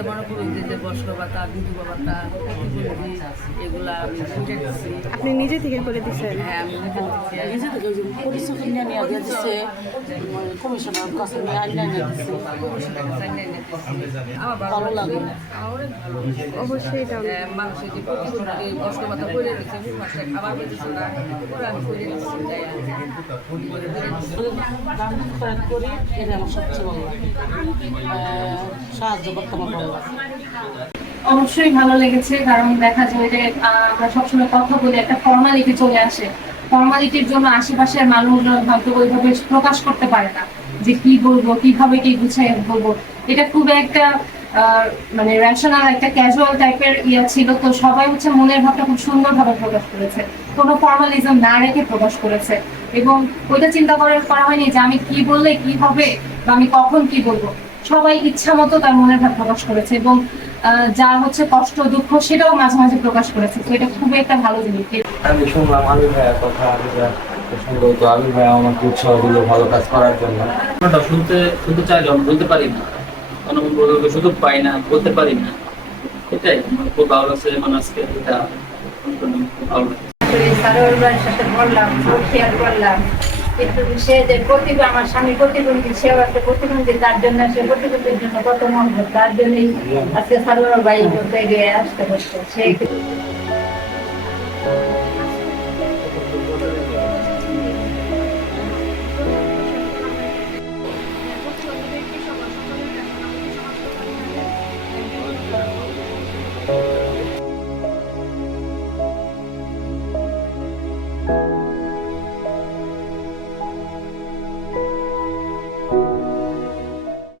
মধ্যে মনে করুন যে বস্ত্র ভাতা, বিধবা ভাতা, প্রতিবন্ধী এগুলা আমি ছুটে দিচ্ছি। আপনি নিজে থেকে করে দিচ্ছেন? হ্যাঁ, আমি নিজে দিচ্ছি। নিজে থেকে পরিচয় কিনে নিয়ে দিয়ে দিচ্ছে, কমিশনার কাছে নিয়ে আইনে নিয়ে দিচ্ছে। আমার ভালো লাগে। আমার ভালো। অবশ্যই এটা মানুষের যে প্রতিবন্ধী বস্ত্র ভাতা করে দিচ্ছে, মাসে খাবার পেতেছে না, ওরা আমি করে দিচ্ছি। দাম প্রয়োগ করি, এটা আমার সবচেয়ে ভালো লাগে। সাহায্য করতে আমার ভালো লাগে। অবশ্যই ভালো লেগেছে, কারণ দেখা যায় যে আমরা সবসময় কথা বলে একটা ফর্মালিটি চলে আসে। ফর্মালিটির জন্য আশেপাশের মানুষজন হয়তো ওইভাবে প্রকাশ করতে পারে না যে কি বলবো, কিভাবে কি গুছিয়ে বলবো। এটা খুব একটা মানে রেশনাল একটা ক্যাজুয়াল টাইপের ছিল, তো সবাই হচ্ছে মনের ভাবটা খুব সুন্দরভাবে প্রকাশ করেছে, কোনো ফর্মালিজম না রেখে প্রকাশ করেছে। এবং ওইটা চিন্তা করা হয়নি যে আমি কি বললে কি হবে বা আমি কখন কি বলবো। সবাই ইচ্ছা মতো তার মনের ভাব প্রকাশ করেছে এবং যার হচ্ছে কষ্ট দুঃখ সেটাও মাঝে মাঝে প্রকাশ করেছে। তো এটা খুবই একটা ভালো জিনিস। আমি শুনলাম আমির ভাইয়ের কথা, আমির ভাই সুন্দর, তো আমির ভাই আমাকে উৎসাহ দিল ভালো কাজ করার জন্য। শুনতে চাইলে আমি বলতে পারি না, কোনো সুযোগ পাই না, বলতে পারি না। এটাই আমার খুব ভালো লাগছে। যেমন আজকে এটা ভালো লাগছে। সারোয়ারের সাথে বললাম, শেয়ার করলাম, কিন্তু সে যে প্রতিভা, আমার স্বামী প্রতিবন্ধী, সেও একটা প্রতিবন্ধী, তার জন্য সে প্রতিবন্ধীর জন্য কত মহব্বত, তার জন্যই আজকে সারোয়ার বাড়ি করতে গিয়ে আসতে হচ্ছে। সে